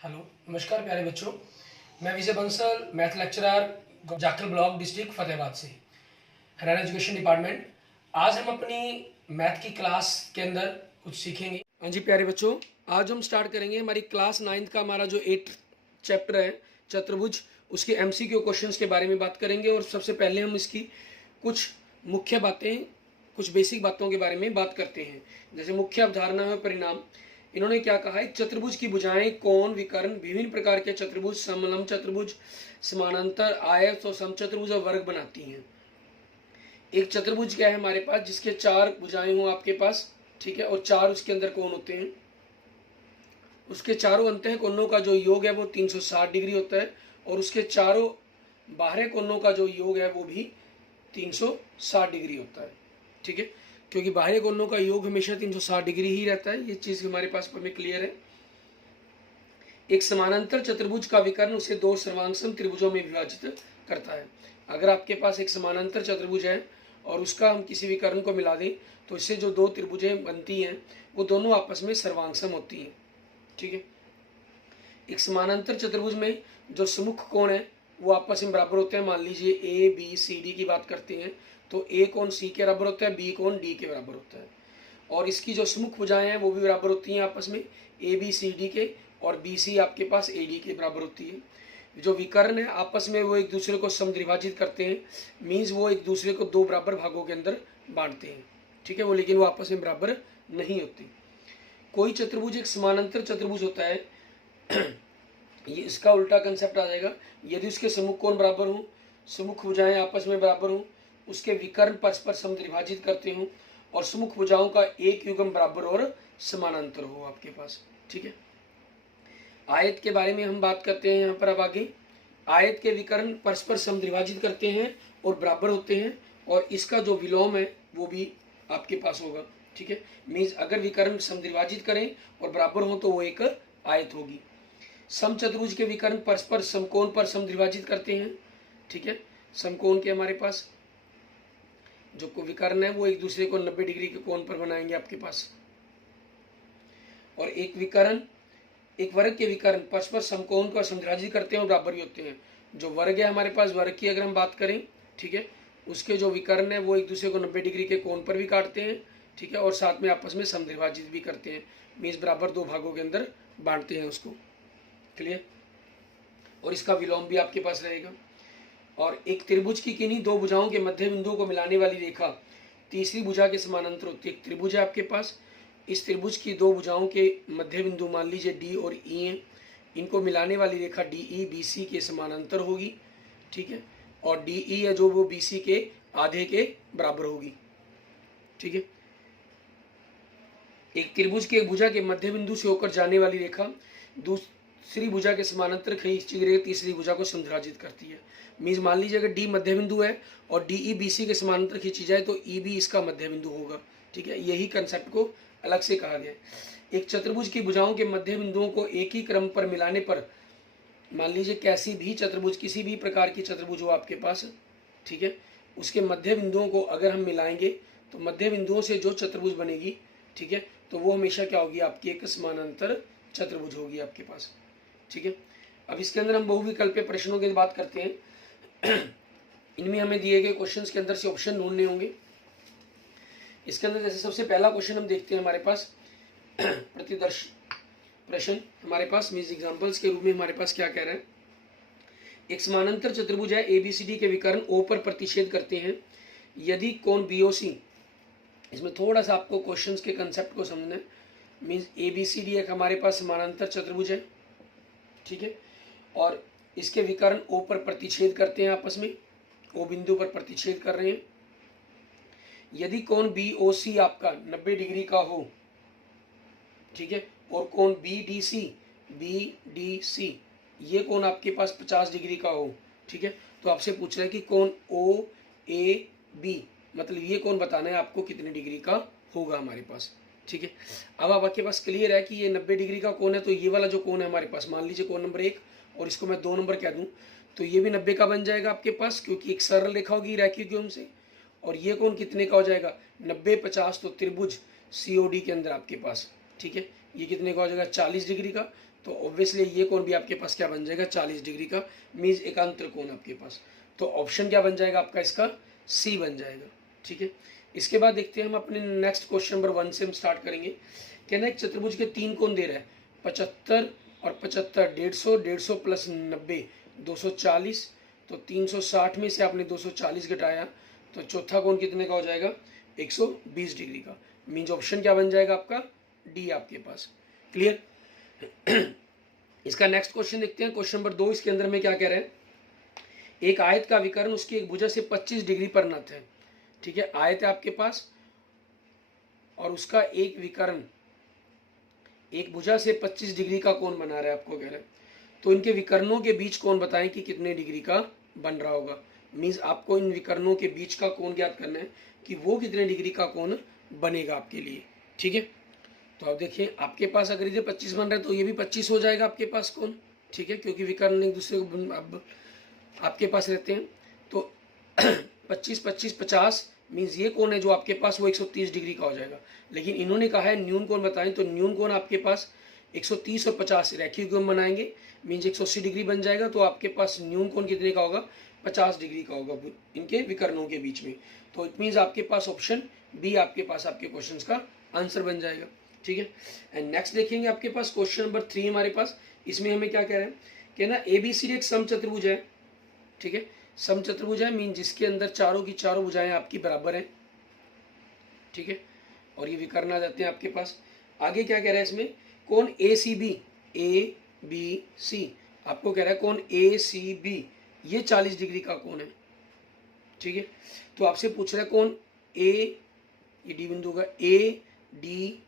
Hello, नमस्कार प्यारे बच्चों। मैं Vijay Bansal, math lecturer, Jakhal block, district Fatehabad से, हरियाणा एजुकेशन डिपार्टमेंट। आज हम अपनी मैथ की क्लास के अंदर कुछ सीखेंगे। हाँ जी प्यारे बच्चों, आज हम स्टार्ट करेंगे हमारी क्लास 9th का हमारा जो 8th चैप्टर है चतुर्भुज, उसके एमसीक्यू क्वेश्चंस के बारे में बात करेंगे। और सबसे पहले हम इसकी कुछ मुख्य बातें, कुछ बेसिक बातों के बारे में बात करते हैं। जैसे मुख्य अवधारणा है परिणाम। इन्होंने क्या कहा है, चतुर्भुज की भुजाएं कोण विकर्ण विभिन्न प्रकार के चतुर्भुज, समलंब चतुर्भुज, समानांतर, आयत और समचतुर्भुज और वर्ग बनाती हैं। एक चतुर्भुज क्या है हमारे पास, जिसके 4 भुजाएं हो आपके पास, ठीक है, और 4 उसके अंदर कोण होते हैं। उसके चारों अंतः कोणों का जो योग है वो 360 डिग्री होता है, और उसके चारों बाहरी कोणों का जो योग है वो भी 360 डिग्री होता है। ठीक है, क्योंकि बाहरी कोणों का योग हमेशा 360 डिग्री ही रहता है। ये चीज हमारे पास में क्लियर है। एक समानांतर चतुर्भुज का विकर्ण उसे 2 सर्वांगसम त्रिभुजों में विभाजित करता है। अगर आपके पास एक समानांतर चतुर्भुज है और उसका हम किसी विकर्ण को मिला दें तो इससे जो 2 त्रिभुजें बनती हैं वो दोनों आपस में सर्वांगसम होती हैं। ठीक है, एक समानांतर चतुर्भुज में जो सम्मुख कोण है वो आपस में बराबर होते हैं। मान लीजिए ए बी सी डी की बात करते हैं तो ए कोण सी के बराबर होता है, बी कोण डी के बराबर होता है। और इसकी जो सम्मुख भुजाएं हैं वो भी बराबर होती हैं आपस में, ए बी सी डी के, और बी सी आपके पास ए डी के बराबर होती है। जो विकर्ण है आपस में वो एक दूसरे को समद्विभाजित करते हैं, मीन्स वो एक दूसरे को 2 बराबर भागों के अंदर बांटते हैं। ठीक है, वो लेकिन वो आपस में बराबर नहीं होते। कोई चतुर्भुज एक समानांतर चतुर्भुज होता है ये इसका उल्टा कंसेप्ट आ जाएगा। यदि उसके सम्मुख कोण बराबर हों, सम्मुख भुजाएं आपस में बराबर हों, उसके विकर्ण परस्पर समद्विभाजित करते हों, और सम्मुख भुजाओं का एक युग्म बराबर और समानांतर हो आपके पास। ठीक है, आयत के बारे में हम बात करते हैं यहाँ पर। अब आगे आयत के विकर्ण परस्पर समद्विभाजित करते हैं और बराबर होते हैं, और इसका जो विलोम है वो भी आपके पास होगा। ठीक है, मीन्स अगर विकर्ण समद्विभाजित करें और बराबर हो तो वो एक आयत होगी। समचतुर्भुज के विकर्ण परस्पर समकोण पर समद्विभाजित करते हैं। ठीक है, समकोण के हमारे पास जो विकर्ण है वो एक दूसरे को 90 डिग्री के कोण पर बनाएंगे आपके पास। और एक वर्ग के विकर्ण परस्पर समकोण पर समद्विभाजित करते हैं और बराबर ही होते हैं। जो वर्ग है हमारे पास, वर्ग की अगर हम बात करें, ठीक है, उसके जो विकर्ण है वो एक दूसरे को 90 डिग्री के कोण पर भी काटते हैं। ठीक है, और साथ में आपस में समद्विभाजित भी करते हैं, मीन्स बराबर 2 भागों के अंदर बांटते हैं उसको। क्लियर, और इसका विलोम भी आपके पास रहेगा। और एक त्रिभुज की किन्हीं 2 भुजाओं के मध्य बिंदुओं को मिलाने वाली रेखा तीसरी भुजा के समानांतर होती है। एक त्रिभुज है आपके पास, इस त्रिभुज की 2 भुजाओं के मध्य बिंदु मान लीजिए डी और ई हैं, इनको मिलाने वाली रेखा डी ई बी सी के समानांतर होगी। ठीक है, और डी ई है जो वो बी सी के आधे के बराबर होगी। ठीक है, एक त्रिभुज के एक भुजा के मध्य बिंदु से होकर जाने वाली रेखा दूसरी भुजा के समानांतर खींची गई तीसरी भुजा को संदर्भित करती है। मीन्स मान लीजिए अगर डी मध्य बिंदु है और डी ई बी सी के समानांतर खींची जाए तो ई भी इसका मध्य बिंदु होगा। ठीक है, यही कंसेप्ट को अलग से कहा गया है। एक चतुर्भुज की भुजाओं के मध्य बिंदुओं को एक ही क्रम पर मिलाने पर, मान लीजिए कैसी भी चतुर्भुज, किसी भी प्रकार की चतुर्भुज हो आपके पास, ठीक है, उसके मध्य बिंदुओं को अगर हम मिलाएंगे तो मध्य बिंदुओं से जो चतुर्भुज बनेगी, ठीक है, तो वो हमेशा क्या होगी, आपकी एक समानांतर चतुर्भुज होगी आपके पास। ठीक है, अब इसके अंदर हम बहुविकल्पीय प्रश्नों की बात करते हैं। इनमें हमें दिए गए क्वेश्चंस के अंदर से ऑप्शन ढूंढने होंगे। इसके अंदर जैसे सबसे पहला क्वेश्चन हम देखते हैं हमारे पास प्रतिदर्श प्रश्न हमारे पास मीन्स एग्जांपल्स के रूप में हमारे पास क्या कह रहा है। एक समानांतर चतुर्भुज है, एबीसीडी के विकर्ण ओ पर प्रतिच्छेद करते हैं। यदि कोण बीओसी, इसमें थोड़ा सा आपको क्वेश्चंस के कंसेप्ट को समझना है। मीन्स एबीसीडी एक हमारे पास समानांतर चतुर्भुज है, ठीक है, और इसके विकर्ण ओ पर प्रतिच्छेद करते हैं, आपस में ओ बिंदु पर प्रतिच्छेद कर रहे हैं। यदि कोण बीओसी आपका 90 डिग्री का हो, ठीक है, और कोण बीडीसी ये कोण आपके पास 50 डिग्री का हो, ठीक है, तो आपसे पूछ रहा है कि कोण ओ ए बी, मतलब ये कोण बताना है आपको कितने डिग्री का होगा हमारे पास। ठीक है, अब आपके पास क्लियर है कि ये 90 डिग्री का कोण है, तो ये वाला जो कोण है हमारे पास, मान लीजिए कोण नंबर 1 और इसको मैं 2 नंबर कह दूं तो ये भी 90 का बन जाएगा आपके पास, क्योंकि एक सरल रेखा होगी रैखिक युग्म से। और ये कोण कितने का हो जाएगा, 90 50, तो त्रिभुज सीओडी के अंदर आपके पास। ठीक है, ये कितने का हो जाएगा 40 डिग्री का। तो ऑब्वियसली ये कोण भी आपके पास क्या बन जाएगा 40 डिग्री का, मीन्स एकांतर कोण आपके पास। तो ऑप्शन क्या बन जाएगा आपका इसका सी बन जाएगा। ठीक है, इसके बाद देखते हैं हम अपने नेक्स्ट क्वेश्चन नंबर 1 से हम स्टार्ट करेंगे। कहना एक चतुर्भुज के 3 कोण दे रहा है 75 और 75 150, 150 प्लस 90 240। तो 360 में से आपने 240 घटाया तो चौथा कोण कितने का हो जाएगा 120 डिग्री का। मीन्स ऑप्शन क्या बन जाएगा आपका डी आपके पास। क्लियर। इसका नेक्स्ट क्वेश्चन देखते हैं, क्वेश्चन नंबर 2। इसके अंदर में क्या कह रहे हैं, एक आयत का विकर्ण उसकी एक भुजा से 25 डिग्री पर नत है। ठीक है, आयत है आपके पास और उसका एक विकर्ण एक भुजा से 25 डिग्री का कोण बना रहा है, आपको कह रहा है। तो इनके विकर्णों के बीच कोण बताएं कि कितने डिग्री का बन रहा होगा। मीन्स आपको इन विकर्णों के बीच का कोण ज्ञात करना है कि वो कितने डिग्री का कोण बनेगा आपके लिए। ठीक है, तो आप देखिए आपके पास अगर इधर 25 बन रहा है तो ये भी 25 हो जाएगा आपके पास कोण। ठीक है, क्योंकि विकर्ण एक दूसरे को अब आपके पास रहते हैं। तो 25 25 50 मीन्स ये कोण है जो आपके पास वो 130 डिग्री का हो जाएगा। लेकिन इन्होंने कहा है न्यून कोण बताएं, तो न्यून कोण आपके पास 130 और 50 रेखीय कोण बनाएंगे, मीन्स 180 डिग्री बन जाएगा। तो आपके पास न्यून कोण कितने का होगा 50 डिग्री का होगा इनके विकर्णों के बीच में। तो इट मीन्स आपके पास ऑप्शन बी आपके पास आपके क्वेश्चन का आंसर बन जाएगा। ठीक है, एंड नेक्स्ट देखेंगे आपके पास क्वेश्चन नंबर 3 हमारे पास। इसमें हमें क्या कह रहे हैं कि ना एबीसीडी एक समचतुर्भुज है। ठीक है, समचतुर्भुज है मीन जिसके अंदर चारों की चारों भुजाएं आपकी बराबर हैं। ठीक है, और ये विकर्ण आ जाते हैं आपके पास। आगे क्या कह रहा है इसमें, कोण ए बी सी आपको कह रहा है कोण ए सी बी ये 40 डिग्री का कोण है। ठीक है, तो आपसे पूछ रहा है कोण ए, ये डी बिंदु का ए डी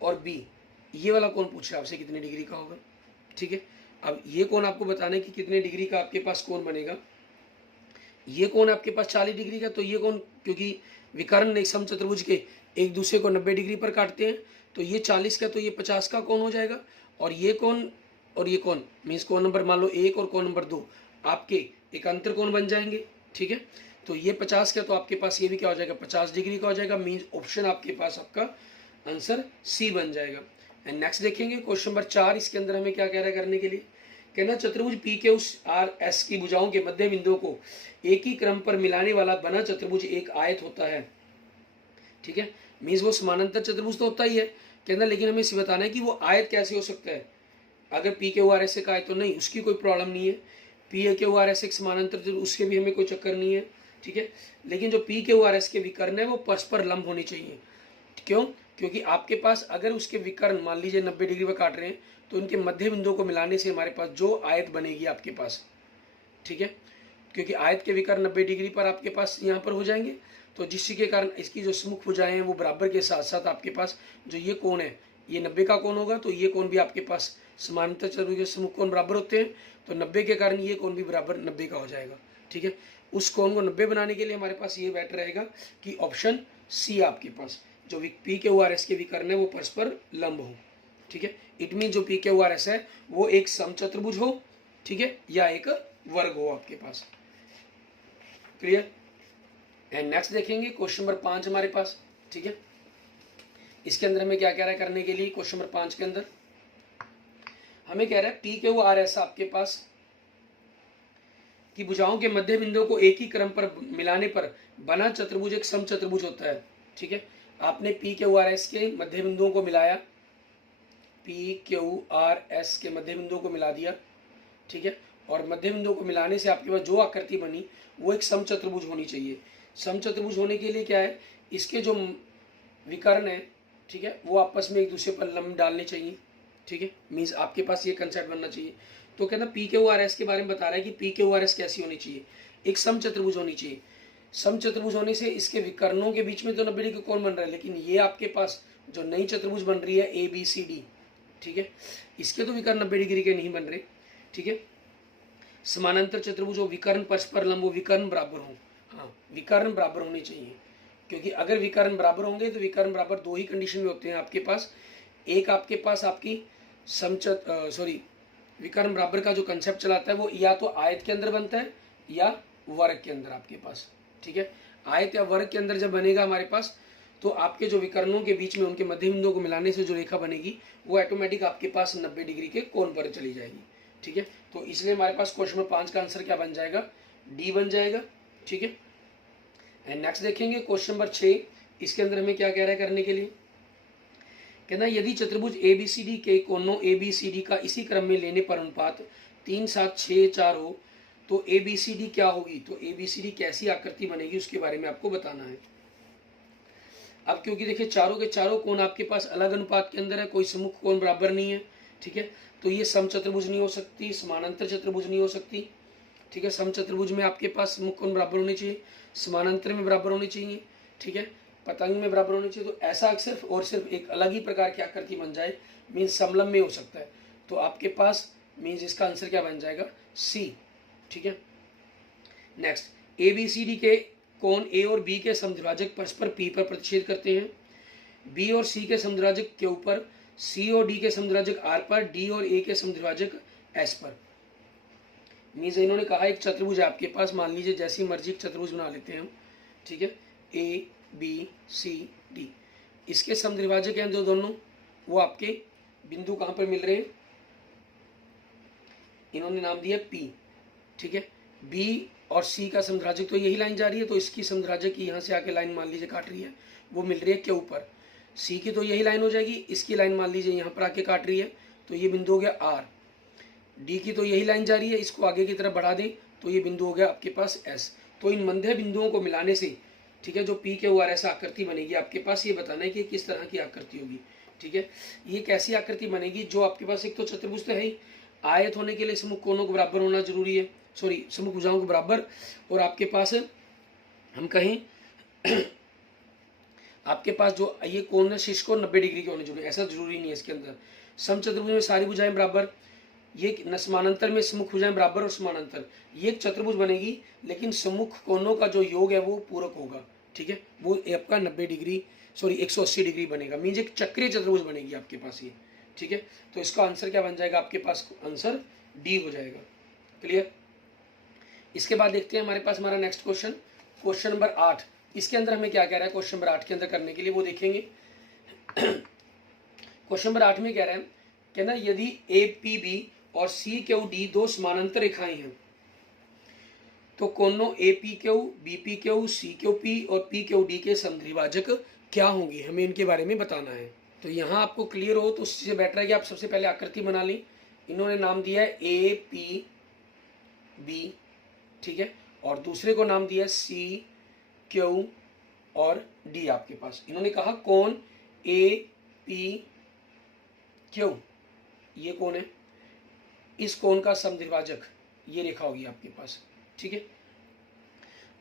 और बी, ये वाला कोण पूछ रहा है आपसे कितने डिग्री का होगा। ठीक है, अब ये कोण आपको बताना है कि कितने डिग्री का आपके पास कोण बनेगा। ये कोण आपके पास 40 डिग्री का, तो ये कोण क्योंकि विकर्ण एक समचतुर्भुज के एक दूसरे को 90 डिग्री पर काटते हैं, तो ये 40 का तो ये 50 का कोण हो जाएगा। और ये कोण मीन्स कोण नंबर मान लो 1 और कोण नंबर 2 आपके एक अंतर कोण बन जाएंगे। ठीक है, तो ये 50 का तो आपके पास ये भी क्या हो जाएगा 50 डिग्री का हो जाएगा। मीन्स ऑप्शन आपके पास आपका आंसर सी बन जाएगा। एंड नेक्स्ट देखेंगे क्वेश्चन नंबर 4। इसके अंदर हमें क्या कह रहा है करने के लिए, कहना चतुर्भुज पी के उस आर एस की भुजाओं के मध्य बिंदुओं को एक ही क्रम पर मिलाने वाला बना चतुर्भुज एक आयत होता है। ठीक है, मीन्स वो समानांतर चतुर्भुज तो होता ही है कहना, लेकिन हमें इसे बताना है कि वो आयत कैसे हो सकता है। अगर पी के आर एस का आयत तो नहीं, उसकी कोई प्रॉब्लम नहीं है। पी के आर एस एक समानांतर उसके भी हमें कोई चक्कर नहीं है। ठीक है, लेकिन जो पी के आर एस के विकर्ण है वो परस्पर लंब होने चाहिए। क्यों, क्योंकि आपके पास अगर उसके विकर्ण मान लीजिए 90 डिग्री पर काट रहे हैं तो उनके मध्य बिंदुओं को मिलाने से हमारे पास जो आयत बनेगी आपके पास। ठीक है, क्योंकि आयत के विकर्ण 90 डिग्री पर आपके पास यहाँ पर हो जाएंगे, तो जिसके कारण इसकी जो सम्मुख भुजाएं हैं वो बराबर के साथ साथ आपके पास जो ये कोण है ये 90 का कोण होगा। तो ये कोण भी आपके पास समानांतर चतुर्भुज के सम्मुख कोण बराबर होते हैं, तो 90 के कारण ये कोण भी बराबर 90 का हो जाएगा। ठीक है, उस कोण को 90 बनाने के लिए हमारे पास ये बेटर रहेगा कि ऑप्शन सी आपके पास जो पी के आर एस के विकर्ण है वो परस्पर लंब हो। ठीक है, इट मीन जो पी के आर एस है वो एक समचतुर्भुज हो, ठीक है, या एक वर्ग हो आपके पास। क्लियर। एंड नेक्स्ट देखेंगे क्वेश्चन नंबर 5 हमारे पास। ठीक है, इसके अंदर हमें क्या कह रहा है करने के लिए, क्वेश्चन नंबर 5 के अंदर हमें कह रहा है पी के आर एस आपके पास की भुजाओं के मध्य बिंदुओं को एक ही क्रम पर मिलाने पर बना चतुर्भुज एक समचतुर्भुज होता है। ठीक है, आपने पी क्यू आर एस के मध्य बिंदुओं को मिलाया, पी क्यू आर एस के मध्य बिंदुओं को मिला दिया। ठीक है, और मध्य बिंदुओं को मिलाने से आपके पास जो आकृति बनी वो एक समचतुर्भुज होनी चाहिए। समचतुर्भुज होने के लिए क्या है, इसके जो विकर्ण है, ठीक है, वो आपस में एक दूसरे पर लंब डालने चाहिए। ठीक है, मीन्स आपके पास ये कंसेप्ट बनना चाहिए। तो कहना पी क्यू आर एस के बारे में बता रहा है कि पी क्यू आर एस कैसी होनी चाहिए, एक समचतुर्भुज होनी चाहिए। समचतुर्भुज होने से इसके विकर्णों के बीच में तो 90 डिग्री का कोण बन रहा है, लेकिन ये आपके पास जो नई चतुर्भुज बन रही है ए बी सी डी, ठीक है, इसके तो विकर्ण 90 डिग्री के नहीं बन रहे। ठीक है, समानांतर चतुर्भुज हो, विकर्ण परस्पर लंब हो, विकर्ण बराबर हो। हाँ, विकर्ण बराबर होने चाहिए, क्योंकि अगर विकर्ण बराबर होंगे तो विकर्ण बराबर दो ही कंडीशन में होते हैं आपके पास। एक आपके पास आपकी विकर्ण बराबर का जो कंसेप्ट चलाता है वो या तो आयत के अंदर बनता है या वर्ग के अंदर आपके पास। ठीक है, आयत या वर्ग के अंदर जब बनेगा हमारे पास तो आपके जो विकर्णों के बीच में उनके मध्य बिंदुओं को मिलाने से जो रेखा बनेगी वो ऑटोमेटिक आपके पास 90 डिग्री के कोण पर चली जाएगी। ठीक है, तो इसलिए हमारे पास क्वेश्चन नंबर 5 का आंसर क्या बन जाएगा, डी बन जाएगा। ठीक है, एंड नेक्स्ट देखेंगे क्वेश्चन नंबर 6। इसके अंदर हमें क्या कह रहा है करने के लिए, कहना यदि चतुर्भुज ABCD के कोणों ABCD का इसी क्रम में लेने पर अनुपात 3, 7, 6, 4 हो तो ABCD क्या होगी, तो ABCD कैसी आकृति बनेगी उसके बारे में आपको बताना है। अब क्योंकि देखिए चारों के चारों कोण आपके पास अलग अनुपात के अंदर है, कोई सम्मुख कोण बराबर नहीं है। ठीक है, तो ये समचतुर्भुज नहीं हो सकती, समानांतर चतुर्भुज नहीं हो सकती। ठीक है, समचतुर्भुज में आपके पास सम्मुख कोण बराबर होने चाहिए, समानांतर में बराबर होने चाहिए। ठीक है, पतंग में बराबर होने चाहिए। तो ऐसा सिर्फ और सिर्फ एक अलग ही प्रकार की आकृति बन जाए, मीन्स समलंब में हो सकता है। तो आपके पास मीन्स इसका आंसर क्या बन जाएगा, सी। ठीक है, नेक्स्ट ABCD के कोण A और B के समद्विभाजक परस्पर P पर प्रतिच्छेद करते हैं। B और C के समद्विभाजक Q पर, C और D के समद्विभाजक R पर, D और A के समद्विभाजक S पर। मीन्स इन्होंने कहा एक चतुर्भुज है आपके पास, मान लीजिए जैसी मर्जी एक चतुर्भुज बना लेते हैं हम। ठीक है, A B C D, इसके समद्विभाजक हैं जो दोनों, वो आपके बिंदु कहाँ पर मिल रहे हैं, इन्होंने नाम दिया P। ठीक है, B और C का समद्विभाजक तो यही लाइन जा रही है, तो इसकी समद्विभाजक की यहाँ से आके लाइन मान लीजिए काट रही है, वो मिल रही है Q पर। C की तो यही लाइन हो जाएगी, इसकी लाइन मान लीजिए यहाँ पर आके काट रही है, तो ये बिंदु हो गया R। D की तो यही लाइन जा रही है, इसको आगे की तरफ बढ़ा दें तो ये बिंदु हो गया आपके पास S। तो इन मध्य बिंदुओं को मिलाने से, ठीक है, जो PQR ऐसा आकृति बनेगी आपके पास, ये बताना है कि किस तरह की आकृति होगी। ठीक है, ये कैसी आकृति बनेगी, जो आपके पास एक तो चतुर्भुज तो है ही, आयत होने के लिए सम्मुख कोणों को बराबर होना जरूरी है, सॉरी सम्मुख भुजाओं को बराबर, और आपके पास हम कहें आपके पास जो ये कोण है शीर्ष कोण 90 डिग्री के होने जरूरी, ऐसा जरूरी नहीं है इसके अंदर। समचतुर्भुज में सारी भुजाएं बराबर, ये समानांतर में सम्मुख भुजाएं बराबर और समानांतर, ये एक चतुर्भुज बनेगी, लेकिन सम्मुख कोणों का जो योग है वो पूरक होगा। ठीक है, वो आपका 90 डिग्री सॉरी 180 डिग्री बनेगा, मीन्स एक चक्रीय चतुर्भुज बनेगी आपके पास ये। ठीक है, तो इसका आंसर क्या बन जाएगा आपके पास, आंसर डी हो जाएगा। क्लियर। इसके बाद देखते हैं हमारे पास हमारा नेक्स्ट क्वेश्चन, क्वेश्चन नंबर 8। इसके अंदर हमें क्या कह रहा है क्वेश्चन नंबर 8 के अंदर करने के लिए, वो देखेंगे। क्वेश्चन नंबर 8 में कह रहे हैं, कहना यदि APB और CQD दो समानांतर रेखाएं हैं तो कोणों APQ, BPQ, CQP और PQD के समद्विभाजक क्या होंगे, हमें इनके बारे में बताना है। तो यहाँ आपको क्लियर हो तो उससे बेटर है कि आप सबसे पहले आकृति बना लें। इन्होंने नाम दिया है APB, ठीक है, और दूसरे को नाम दिया है CQ और D। आपके पास इन्होंने कहा कोण APQ, ये कौन है, इस कोण का समद्विभाजक ये रेखा होगी आपके पास। ठीक है,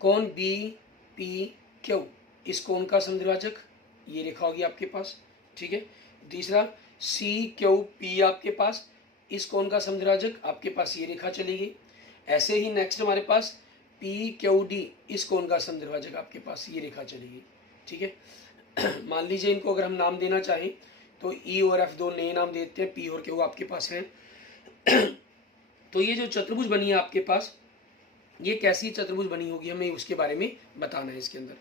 कोण BPQ, इस कोण का समद्विभाजक ये रेखा होगी आपके पास। ठीक है, तीसरा CQP आपके पास, इस कोण का समद्विभाजक आपके पास ये रेखा चलेगी। ऐसे ही नेक्स्ट हमारे पास PQD, इस कोण का समद्विभाजक आपके पास ये रेखा चलेगी। ठीक है, मान लीजिए इनको अगर हम नाम देना चाहें तो E और F दो नए नाम देते हैं, P और Q आपके पास हैं। तो ये जो चतुर्भुज बनी है आपके पास, ये कैसी चतुर्भुज बनी होगी हमें उसके बारे में बताना है इसके अंदर,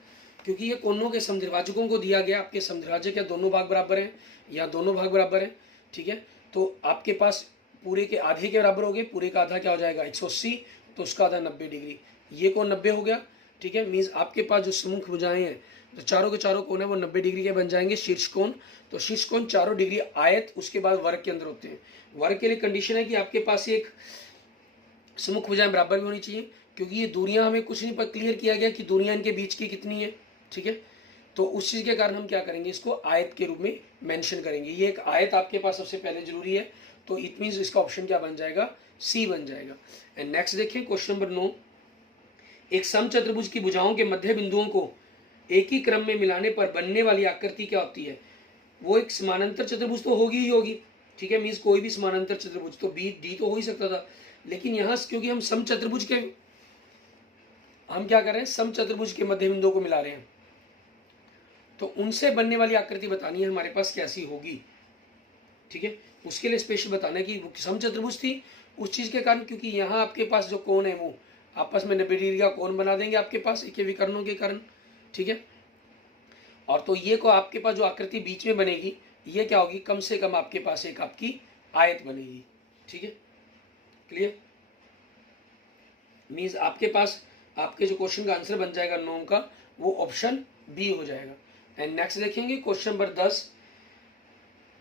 क्योंकि ये कोणों के समद्विभाजकों को दिया गया। आपके समद्विभाजक या दोनों भाग बराबर हैं या दोनों भाग बराबर हैं। ठीक है, तो आपके पास पूरे के आधे के बराबर हो गए, पूरे का आधा क्या हो जाएगा 180, तो उसका आधा 90 डिग्री, ये कोण 90 हो गया। ठीक है, मीन्स आपके पास जो सम्मुख भुजाएं हैं तो चारों के चारों कोण है वो 90 डिग्री के बन जाएंगे। शीर्ष कोण, तो शीर्ष कोण चारों डिग्री आयत, उसके बाद वर्ग के अंदर होते हैं। वर्ग के लिए कंडीशन है कि आपके पास एक सम्मुख भुजाएं बराबर भी होनी चाहिए, क्योंकि ये दूरियां हमें कुछ नहीं पर क्लियर किया गया कि दूरियां इनके बीच की कितनी है। ठीक है, तो उस चीज के कारण हम क्या करेंगे, इसको आयत के रूप में मेंशन करेंगे। ये एक आयत आपके पास सबसे पहले जरूरी है, तो इट मीन्स इसका ऑप्शन क्या बन जाएगा, सी बन जाएगा। एंड नेक्स्ट देखिए क्वेश्चन नंबर 9। एक समचतुर्भुज की भुजाओं के मध्य बिंदुओं को एक ही क्रम में मिलाने पर बनने वाली आकृति क्या होती है, वो एक समानांतर चतुर्भुज तो होगी ही होगी। ठीक है, मीन्स कोई भी समानांतर चतुर्भुज, तो BD तो हो ही सकता था, लेकिन यहाँ क्योंकि हम समचतुर्भुज के हम क्या कर रहे हैं, समचतुर्भुज के मध्य बिंदुओं को मिला रहे हैं, तो उनसे बनने वाली आकृति बतानी है हमारे पास कैसी होगी। ठीक है, उसके लिए स्पेशल बताना है कि समचतुर्भुज थी उस चीज के कारण, क्योंकि यहाँ आपके पास जो कोण है वो आपस में 90 डिग्री का कोण बना देंगे आपके पास एक विकर्णों के कारण। ठीक है, और तो ये को आपके पास जो आकृति बीच में बनेगी ये क्या होगी, कम से कम आपके पास एक आपकी आयत बनेगी। ठीक है, क्लियर। मीन्स आपके पास आपके जो क्वेश्चन का आंसर बन जाएगा 9 का वो ऑप्शन बी हो जाएगा। एंड नेक्स्ट देखेंगे क्वेश्चन नंबर 10।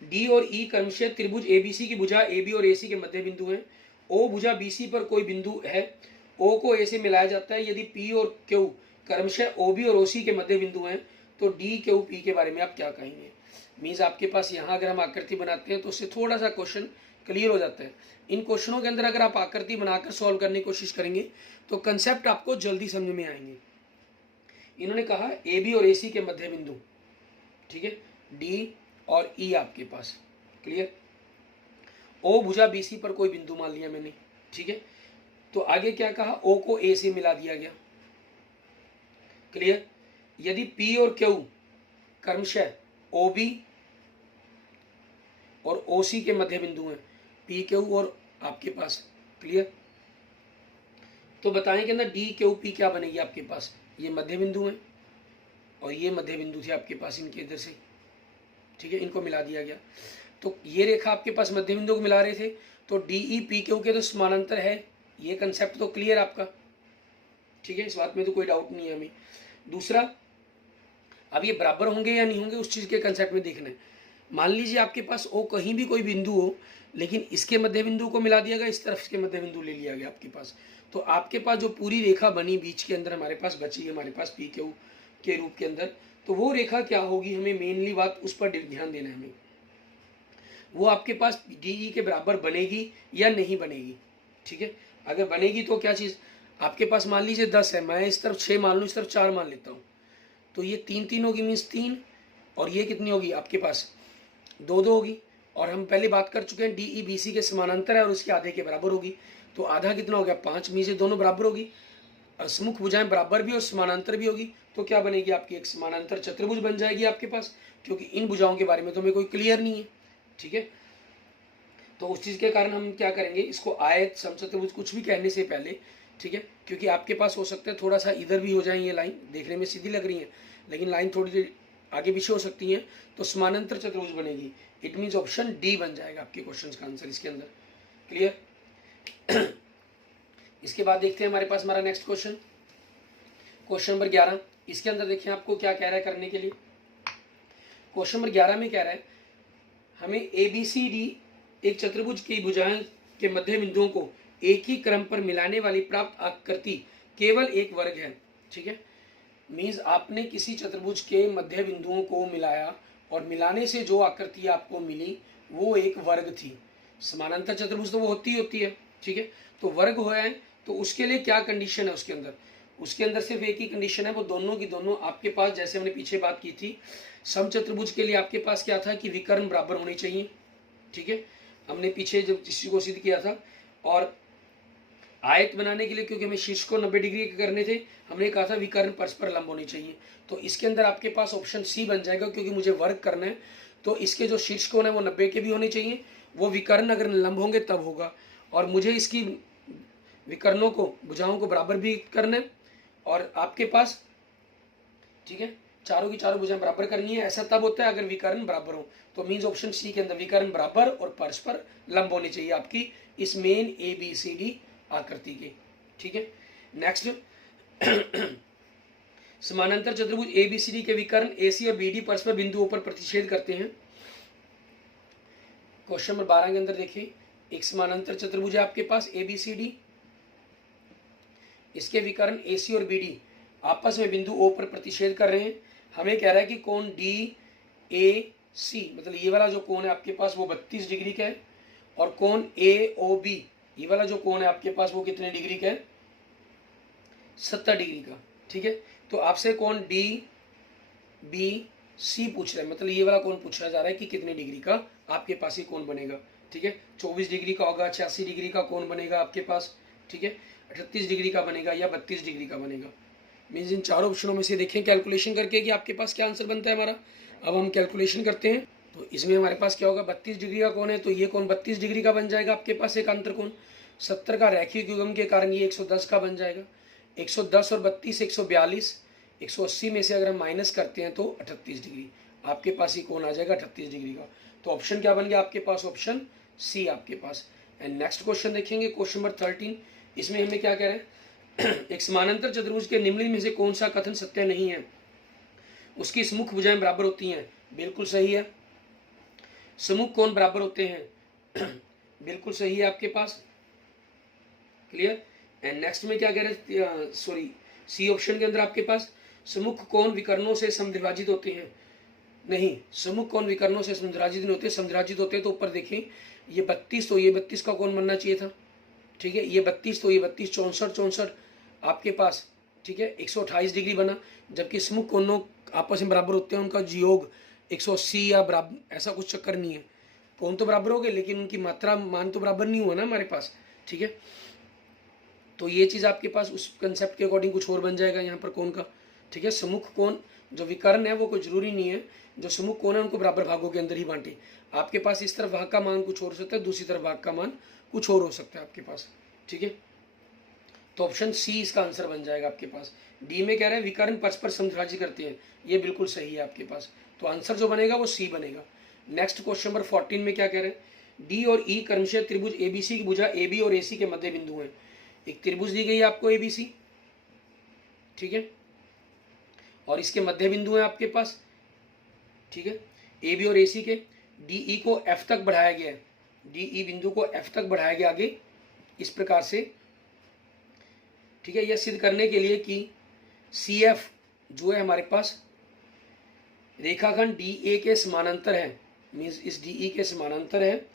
डी और ई क्रमशः त्रिभुज एबीसी की भुजा ए बी और ए सी के मध्य बिंदु हैं। ओ भुजा बी सी पर कोई बिंदु है, ओ को ए से मिलाया जाता है। यदि पी और क्यू क्रमशः ओ बी और ओ सी के मध्य बिंदु हैं तो डी क्यू पी के बारे में आप क्या कहेंगे। मीन्स आपके पास यहाँ अगर हम आकृति बनाते हैं तो उससे थोड़ा सा क्वेश्चन क्लियर हो जाता है। इन क्वेश्चनों के अंदर अगर आप आकृति बनाकर सॉल्व करने की कोशिश करेंगे तो कंसेप्ट आपको जल्दी समझ में आएंगे। इन्होंने कहा ए बी और ए सी के मध्य बिंदु, ठीक है, डी और ई आपके पास, क्लियर। ओ भुजा बी सी पर कोई बिंदु मान लिया मैंने, ठीक है। तो आगे क्या कहा, ओ को ए से मिला दिया गया, क्लियर। यदि पी और क्यू क्रमशः ओ बी और ओ सी के मध्य बिंदु हैं, पी क्यू और आपके पास, क्लियर। तो बताएं कि अंदर डी क्यू पी क्या बनेगी आपके पास, ये मध्य बिंदु हैं और ये मध्य बिंदु थे आपके पास इनके इधर से, ठीक है, इनको मिला दिया गया। तो ये रेखा आपके पास मध्य बिंदु को मिला रहे थे, तो डी ई पी क्यू के तो समानांतर है, ये कंसेप्ट तो क्लियर आपका, ठीक है, इस बात में तो कोई डाउट नहीं है हमें। दूसरा, अब ये बराबर होंगे या नहीं होंगे उस चीज़ के कंसेप्ट में देखना है। मान लीजिए आपके पास ओ कहीं भी कोई बिंदु हो, लेकिन इसके मध्य बिंदु को मिला दिया गया, इस तरफ के मध्य बिंदु ले लिया गया आपके पास, तो आपके पास जो पूरी रेखा बनी बीच के अंदर हमारे पास बची है, हमारे पास पी क्यू के रूप के अंदर, तो वो रेखा क्या होगी, हमें मेनली बात उस पर ध्यान देना है हमें। वो आपके पास डी ई के बराबर बनेगी या नहीं बनेगी, ठीक है। अगर बनेगी तो क्या चीज़, आपके पास मान लीजिए 10 है, मैं इस तरफ 6 मान लूँ, इस तरफ 4 मान लेता हूँ, तो ये 3 3 होगी, मीन्स 3, और ये कितनी होगी आपके पास 2 2 होगी। और हम पहले बात कर चुके हैं डी ई बी सी के समानांतर है और उसके आधे के बराबर होगी, तो आधा कितना हो गया 5, मीन्स ये दोनों बराबर होगी। असमुख भुजाएं बराबर भी और समानांतर भी होगी, तो क्या बनेगी आपकी एक समानांतर चतुर्भुज बन जाएगी आपके पास, क्योंकि इन भुजाओं के बारे में तो हमें कोई क्लियर नहीं है, ठीक है। तो उस चीज़ के कारण हम क्या करेंगे, इसको आयत समचतुर्भुज कुछ भी कहने से पहले, ठीक है, क्योंकि आपके पास हो सकता है थोड़ा सा इधर भी हो जाए, ये लाइन देखने में सीधी लग रही है लेकिन लाइन थोड़ी देर आगे पीछे हो सकती है, तो समानांतर चतुर्भुज बनेगी। इट मीन्स ऑप्शन डी बन जाएगा आपके क्वेश्चन का आंसर इसके अंदर, क्लियर। इसके बाद देखते हैं हमारे पास हमारा नेक्स्ट क्वेश्चन, क्वेश्चन नंबर 11। इसके अंदर देखिए आपको क्या कह रहा है करने के लिए। क्वेश्चन नंबर 11 में कह रहा है हमें ए बी सी डी एक चतुर्भुज की भुजाएं के मध्य बिंदुओं को एक ही क्रम पर मिलाने वाली प्राप्त आकृति केवल एक वर्ग है, ठीक है। मीन्स आपने किसी चतुर्भुज के मध्य बिंदुओं को मिलाया और मिलाने से जो आकृति आपको मिली वो एक वर्ग थी। समानांतर चतुर्भुज तो वो होती है, ठीक है। तो वर्ग हुआ है, तो उसके लिए क्या कंडीशन है उसके अंदर, उसके अंदर सिर्फ एक ही कंडीशन है, वो दोनों की दोनों आपके पास, जैसे हमने पीछे बात की थी समचतुर्भुज के लिए आपके पास क्या था कि विकर्ण बराबर होने चाहिए, ठीक है, हमने पीछे जब इसी को सिद्ध किया था। और आयत बनाने के लिए क्योंकि हमें शीर्ष को 90 डिग्री के करने थे, हमने कहा था विकर्ण परस्पर लंब होने चाहिए, तो इसके अंदर आपके पास ऑप्शन सी बन जाएगा, क्योंकि मुझे वर्ग करना है तो इसके जो शीर्ष कोण है वो 90 के भी होने चाहिए, वो विकर्ण अगर लंब होंगे तब होगा, और मुझे इसकी विकर्णों को भुजाओं को बराबर भी करना है, और आपके पास, ठीक है, चारों की चारों भुजाएं बराबर करनी है। ऐसा तब होता है अगर विकर्ण बराबर हो, तो मीन्स ऑप्शन सी के अंदर विकर्ण बराबर और परस्पर लंब होनी चाहिए आपकी इस main A B C D आकृति के, ठीक है। नेक्स्ट, समानांतर चतुर्भुज ए बी सी डी के विकर्ण ए सी और बी डी परस्पर बिंदुओं पर प्रतिच्छेद करते हैं। क्वेश्चन नंबर 12 के अंदर देखिए, एक समानांतर चतुर्भुज है आपके पास ए बी सी डी, इसके विकर्ण ए सी और बी डी आपस में बिंदु ओ पर प्रतिच्छेद कर रहे हैं। हमें कह रहा है कि कोण डी ए सी, मतलब ये वाला जो कोण है आपके पास वो 32 डिग्री का है, और कोण ए ओ बी, ये वाला जो कोण है आपके पास वो कितने डिग्री का है, 70 डिग्री का, ठीक है। तो आपसे कोण डी बी सी पूछ रहे हैं, मतलब ये वाला कोण पूछा जा रहा है कि कितने डिग्री का आपके पास ये कोण बनेगा, ठीक है। 24 डिग्री का होगा, 86 डिग्री का कोण बनेगा आपके पास, ठीक है, 38 डिग्री का बनेगा या 32 डिग्री का बनेगा। मीन्स इन चारों ऑप्शनों में से देखें कैलकुलेशन करके कि आपके पास क्या आंसर बनता है हमारा। अब हम कैलकुलेशन करते हैं, तो इसमें हमारे पास क्या होगा, 32 डिग्री का कोण है, तो ये कोण 32 डिग्री का बन जाएगा आपके पास एक अंतर कोण। 70 का रैखिक युग्म के कारण ये 110 का बन जाएगा। 110 और 32 142, 180 में से अगर हम माइनस करते हैं तो 38 डिग्री, आपके पास ये कोण आ जाएगा 38 डिग्री का। तो ऑप्शन क्या बन गया आपके पास, ऑप्शन सी आपके पास। एंड नेक्स्ट क्वेश्चन देखेंगे, क्वेश्चन नंबर 13। इसमें हमें क्या कह रहे हैं एक समानांतर चतुर्भुज के निम्नलिखित में से कौन सा कथन सत्य नहीं है, उसकी सम्मुख भुजाएं बराबर होती हैं, बिल्कुल सही है। सम्मुख कोण बराबर होते हैं बिल्कुल सही है आपके पास, क्लियर। एंड नेक्स्ट में क्या कह रहे हैं, सॉरी सी ऑप्शन के अंदर आपके पास सम्मुख कोण विकर्णों से समद्विभाजित होते हैं, नहीं, सम्मुख कोण विकर्णों से समद्विभाजित नहीं होते। समद्विभाजित होते तो ऊपर देखें ये 32, तो ये 32 का कोण बनना चाहिए था, ठीक है। ये 32 तो ये 32, 64 64 आपके पास, ठीक है, 128 डिग्री बना। जबकि सम्मुख कोणों आपस में बराबर होते हैं, उनका योग 180 या बराबर ऐसा कुछ चक्कर नहीं है। कोण तो बराबर हो गए लेकिन उनकी मात्रा मान तो बराबर नहीं हुआ ना हमारे पास, ठीक है। तो ये चीज़ आपके पास उस कंसेप्ट के अकॉर्डिंग कुछ और बन जाएगा यहाँ पर कोण का, ठीक है। सम्मुख कोण जो विकर्ण है वो कोई जरूरी नहीं है, जो सम्मुख कोण है उनको बराबर भागों के अंदर ही बांटे। आपके पास इस तरफ भाग का मान कुछ और हो सकता है, दूसरी तरफ भाग का मान कुछ और हो सकता है आपके पास, ठीक है। तो ऑप्शन सी इसका आंसर बन जाएगा आपके पास। डी में कह रहे हैं विकर्ण परस्पर समद्विभाजित करते हैं, ये बिल्कुल सही है आपके पास। तो आंसर जो बनेगा वो सी बनेगा। नेक्स्ट क्वेश्चन नंबर 14 में क्या कह रहे हैं, डी और ई क्रमशः त्रिभुज एबीसी की भुजा एबी और एसी के मध्य बिंदु हैं। एक त्रिभुज दी गई है आपको एबीसी, ठीक है, और इसके मध्य बिंदु है आपके पास, ठीक है, ए बी और ए सी के। डी ई को एफ तक बढ़ाया गया है, डी ई बिंदु को एफ तक बढ़ाया गया आगे इस प्रकार से, ठीक है। यह सिद्ध करने के लिए कि सी एफ जो है हमारे पास रेखाखंड डी ए के समानांतर है, मीन्स इस डी ई के समानांतर है।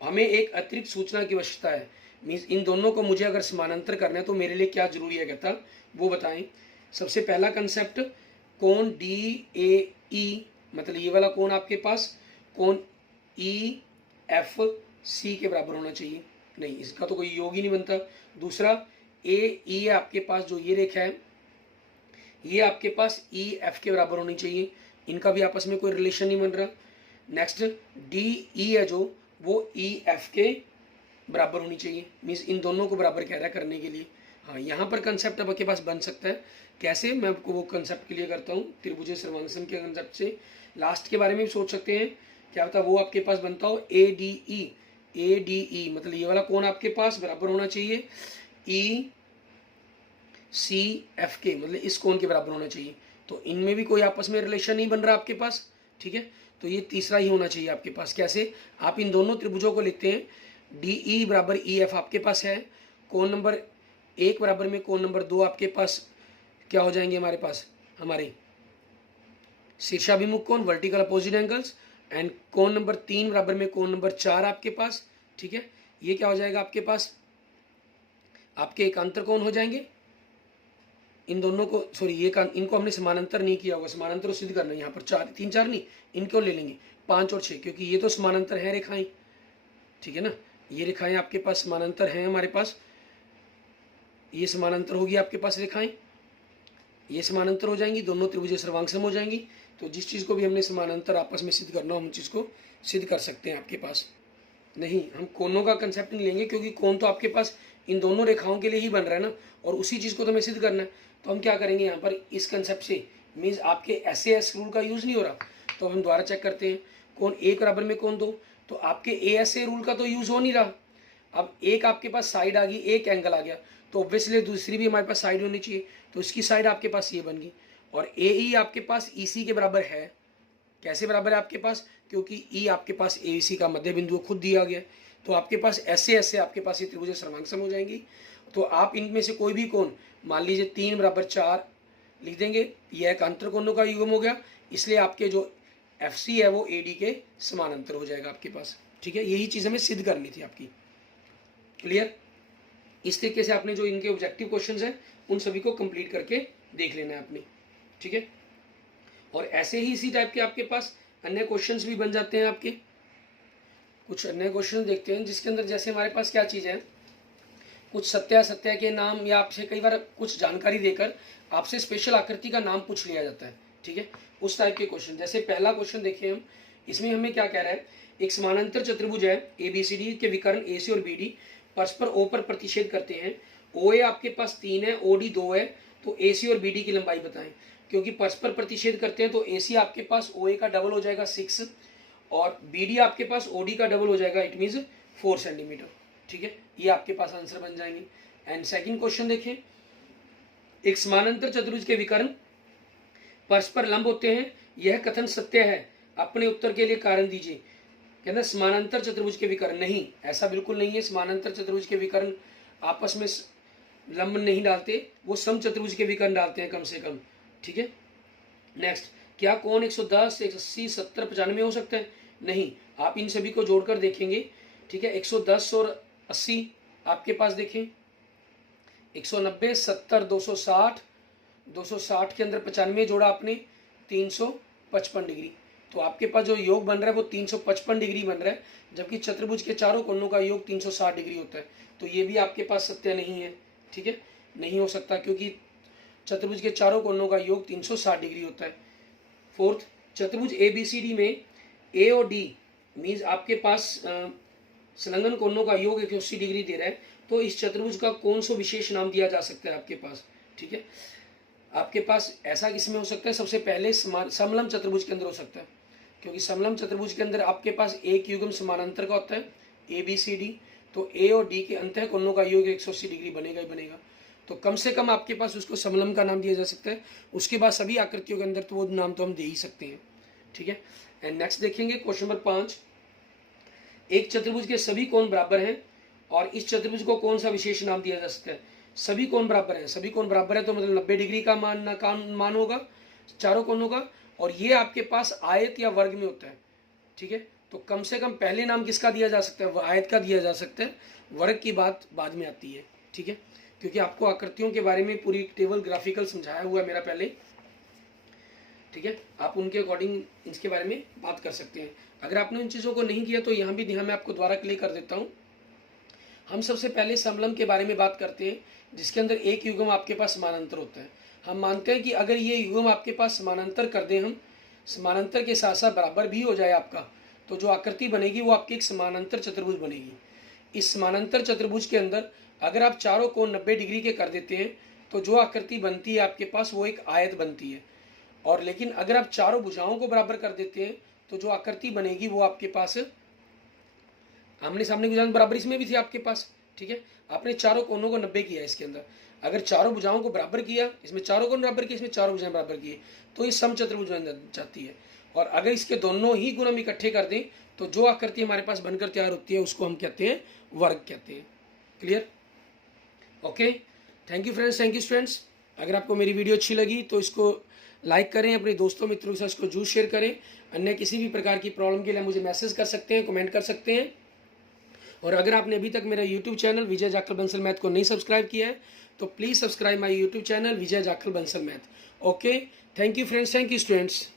हमें एक अतिरिक्त सूचना की आवश्यकता है, मीन्स इन दोनों को मुझे अगर समानांतर करना है तो मेरे लिए क्या जरूरी है कहता वो बताएं। सबसे पहला कंसेप्ट कोण डी ए ई, मतलब ये वाला कोण आपके पास कोण ई एफ सी के बराबर होना चाहिए, नहीं इसका तो कोई योग ही नहीं बनता। दूसरा ए ई है आपके पास, जो ये रेखा है ये आपके पास ई एफ के बराबर होनी चाहिए, इनका भी आपस में कोई रिलेशन नहीं बन रहा। नेक्स्ट डी ई है जो वो ई एफ के बराबर होनी चाहिए, मीन्स इन दोनों को बराबर कह रहा है करने के लिए। हाँ यहाँ पर कंसेप्ट आपके पास बन सकता है, कैसे मैं आपको वो कंसेप्ट क्लियर करता हूँ। त्रिभुज सर्वांगसम के कंसेप्ट से लास्ट के बारे में भी सोच सकते हैं, क्या पता वो आपके पास बनता हो ए डी ई, मतलब ये वाला कोण आपके पास बराबर होना चाहिए ई सी एफ के, मतलब इस कोण के बराबर होना चाहिए। तो इनमें भी कोई आपस में रिलेशन नहीं बन रहा आपके पास, ठीक है। तो ये तीसरा ही होना चाहिए आपके पास। कैसे, आप इन दोनों त्रिभुजों को लिखते हैं, डी ई बराबर ई एफ आपके पास है, कोण नंबर 1 बराबर में कोण नंबर 2 आपके पास क्या हो जाएंगे हमारे पास, हमारे शीर्षाभिमुख कोण वर्टिकल अपोजिट एंगल्स। एंड कोण नंबर 3 बराबर में कोण नंबर 4 आपके पास, ठीक है। ये क्या हो जाएगा आपके पास, आपके एकांतर कोण हो जाएंगे। इन दोनों को, सॉरी ये इनको हमने समानांतर नहीं किया होगा, समानांतर सिद्ध करना है यहाँ पर 4 3 4 नहीं, इनको ले लेंगे 5 और 6, क्योंकि ये तो समानांतर है रेखाएं, ठीक है ना। ये रेखाएं आपके पास समानांतर हैं हमारे पास, ये समानांतर होगी आपके पास रेखाएं, ये समानांतर हो जाएंगी, दोनों त्रिभुज सर्वांगसम हो जाएंगी। तो जिस चीज़ को भी हमने समानांतर आपस में सिद्ध करना हो हम चीज़ को सिद्ध कर सकते हैं आपके पास। नहीं, हम कोणों का कंसेप्ट नहीं लेंगे, क्योंकि कोण तो आपके पास इन दोनों रेखाओं के लिए ही बन रहा है ना, और उसी चीज़ को तो हमें सिद्ध करना है। तो हम क्या करेंगे यहाँ पर इस कंसेप्ट से, मीन्स आपके एस रूल का यूज़ नहीं हो रहा, तो हम दोबारा चेक करते हैं। कोण 1 बराबर में कोण 2, तो आपके ए रूल का तो यूज़ हो नहीं रहा। अब एक आपके पास साइड आ गई, एक एंगल आ गया, तो ऑब्वियसली दूसरी भी हमारे पास साइड होनी चाहिए, तो इसकी साइड आपके पास ये बन गई। और ए ई आपके पास ई सी के बराबर है, कैसे बराबर है आपके पास, क्योंकि ई आपके पास ए सी का मध्य बिंदु खुद दिया गया, तो आपके पास ऐसे आपके पास ये त्रिभुज सर्वांगसम हो जाएंगी। तो आप इनमें से कोई भी कोण, मान लीजिए 3 बराबर 4 लिख देंगे, यह एक अंतर कोणों का युग्म हो गया, इसलिए आपके जो एफ सी है वो ए डी के समानांतर हो जाएगा आपके पास, ठीक है। यही चीज़ हमें सिद्ध करनी थी आपकी, क्लियर। इस तरीके से आपने जो इनके ऑब्जेक्टिव क्वेश्चंस हैं उन सभी को कंप्लीट करके देख लेना है आपने, ठीक है। और ऐसे ही इसी टाइप के आपके पास अन्य क्वेश्चंस भी बन जाते हैं आपके। कुछ अन्य क्वेश्चन देखते हैं जिसके अंदर जैसे हमारे पास क्या चीज़ है, कुछ सत्या के नाम, या आपसे कई बार कुछ जानकारी देकर आपसे स्पेशल आकृति का नाम पूछ लिया जाता है, ठीक है। उस टाइप के क्वेश्चन, जैसे पहला क्वेश्चन देखिए हम, इसमें हमें क्या कह रहा है, एक समानांतर चतुर्भुज है ए बी सी डी के विकर्ण ए सी और बी डी परस्पर ओ पर प्रतिच्छेद करते हैं। ओ ए आपके पास 3 है, ओ डी 2 है, तो ए सी और बी डी की लंबाई बताएं। क्योंकि परस्पर प्रतिषेध करते हैं तो AC आपके पास OA का डबल हो जाएगा 6 और BD आपके पास OD का डबल हो जाएगा, इट मीन्स 4 सेंटीमीटर। ठीक है, ये आपके पास आंसर बन जाएंगे। एंड सेकंड क्वेश्चन देखें, एक समानांतर चतुर्भुज के विकर्ण परस्पर लंब होते हैं, यह कथन सत्य है, अपने उत्तर के लिए कारण दीजिए। कहना समानांतर चतुर्भुज के विकर्ण नहीं, ऐसा बिल्कुल नहीं है। समानांतर चतुर्भुज के विकर्ण आपस में लंब नहीं डालते, वो सम चतुर्भुज के विकर्ण डालते हैं कम से कम। ठीक है, नेक्स्ट, क्या कोण 110, 180, 70, 95 हो सकता है? नहीं, आप इन सभी को जोड़कर देखेंगे। ठीक है, 110 और 80 आपके पास देखें, 190, 70, 260, 260 के अंदर 95 जोड़ा आपने, 355 डिग्री। तो आपके पास जो योग बन रहा है वो 355 डिग्री बन रहा है, जबकि चतुर्भुज के चारों कोणों का योग 360 डिग्री होता है। तो ये भी आपके पास सत्य नहीं है। ठीक है, नहीं हो सकता, क्योंकि चतुर्भुज के चारों कोणों का योग 360 डिग्री होता है। फोर्थ, चतुर्भुज ABCD में A और D मीन्स आपके पास संलग्न कोणों का योग 180 डिग्री दे रहा है, तो इस चतुर्भुज का कौन सा विशेष नाम दिया जा सकता है आपके पास? ठीक है, आपके पास ऐसा किसमें हो सकता है? सबसे पहले समलंब चतुर्भुज के अंदर हो सकता है, क्योंकि समलंब चतुर्भुज के अंदर आपके पास एक युग्म समानांतर का होता है ABCD, तो A और D के अंतः कोणों का योग 180 डिग्री बनेगा ही बनेगा। तो कम से कम आपके पास उसको समलंब का नाम दिया जा सकता है। उसके बाद सभी आकृतियों के अंदर तो वो नाम तो हम दे ही सकते हैं। ठीक है, एंड नेक्स्ट देखेंगे क्वेश्चन नंबर 5, एक चतुर्भुज के सभी कोण बराबर हैं और इस चतुर्भुज को कौन सा विशेष नाम दिया जा सकता है? सभी कोण बराबर हैं, सभी कोण बराबर है तो मतलब 90 डिग्री का मान होगा चारों कोणों का, और ये आपके पास आयत या वर्ग में होता है। ठीक है, तो कम से कम पहले नाम किसका दिया जा सकता है? आयत का दिया जा सकता है, वर्ग की बात बाद में आती है। ठीक है, क्योंकि आपको आकृतियों के बारे में पूरी टेबल ग्राफिकल समझाया हुआ है मेरा पहले। ठीक है, आप उनके अकॉर्डिंग इसके बारे में बात कर सकते हैं। अगर आपने उन चीज़ों को नहीं किया तो यहाँ भी ध्यान मैं आपको दोबारा क्लियर कर देता हूँ। हम सबसे पहले समलंब के बारे में बात करते हैं, जिसके अंदर एक युग्म आपके पास समानांतर होता है। हम मानते हैं कि अगर ये युग्म आपके पास समानांतर कर दें, हम समानांतर के साथ साथ बराबर भी हो जाए आपका, तो जो आकृति बनेगी वो आपकी एक समानांतर चतुर्भुज बनेगी। इस समानांतर चतुर्भुज के अंदर अगर आप चारों कोण 90 डिग्री के कर देते हैं तो जो आकृति बनती है आपके पास वो एक आयत बनती है। और लेकिन अगर आप चारों भुजाओं को बराबर कर देते हैं तो जो आकृति बनेगी वो आपके पास आमने सामने की भुजाएं बराबर इसमें भी थी आपके पास। ठीक है, आपने चारों कोणों को 90 किया इसके अंदर, अगर चारों भुजाओं को बराबर किया, इसमें चारों कोण बराबर किए, इसमें चारों भुजाएं बराबर किए, तो ये सम चतुर्भुज बन जाती है। और अगर इसके दोनों ही गुण हम इकट्ठे कर दें तो जो आकृति हमारे पास बनकर तैयार होती है उसको हम कहते हैं वर्ग कहते हैं। Clear? Okay, thank you friends, thank you students. अगर आपको मेरी वीडियो अच्छी लगी तो इसको लाइक करें, अपने दोस्तों मित्रों के साथ इसको जरूर शेयर करें। अन्य किसी भी प्रकार की प्रॉब्लम के लिए मुझे मैसेज कर सकते हैं, कमेंट कर सकते हैं। और अगर आपने अभी तक मेरा यूट्यूब चैनल विजय जाखल बंसल मैथ को नहीं सब्सक्राइब किया है तो please subscribe my YouTube channel Vijay Jakhal Bansal math. Okay, thank you friends, thank you students.